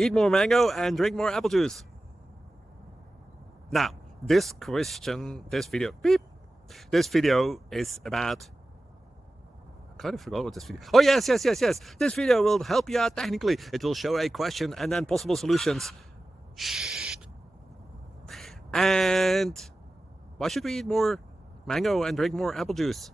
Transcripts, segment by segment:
Eat more mango and drink more apple juice. Now, this video is about, I kind of forgot what this video. Oh, yes. This video will help you out technically. It will show a question and then possible solutions. Shh. And why should we eat more mango and drink more apple juice?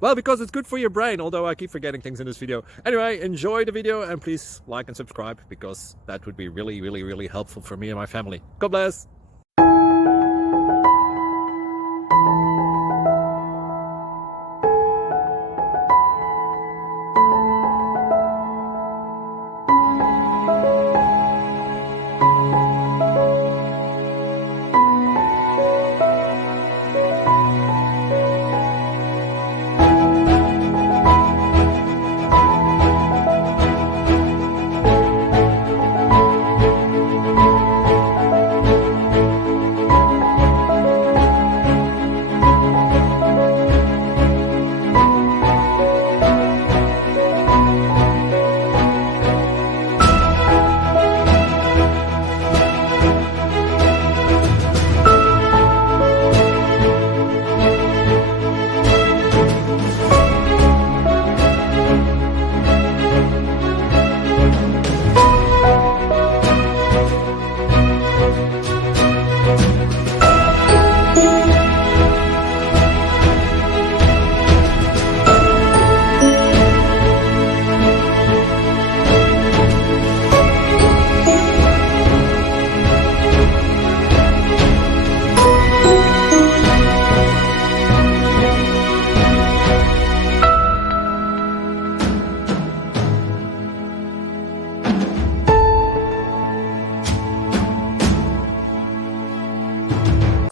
Well, because it's good for your brain, although I keep forgetting things in this video. Anyway, enjoy the video and please like and subscribe, because that would be really helpful for me and my family. God bless!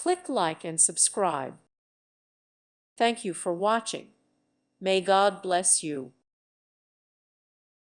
Click like and subscribe. Thank you for watching. May God bless you.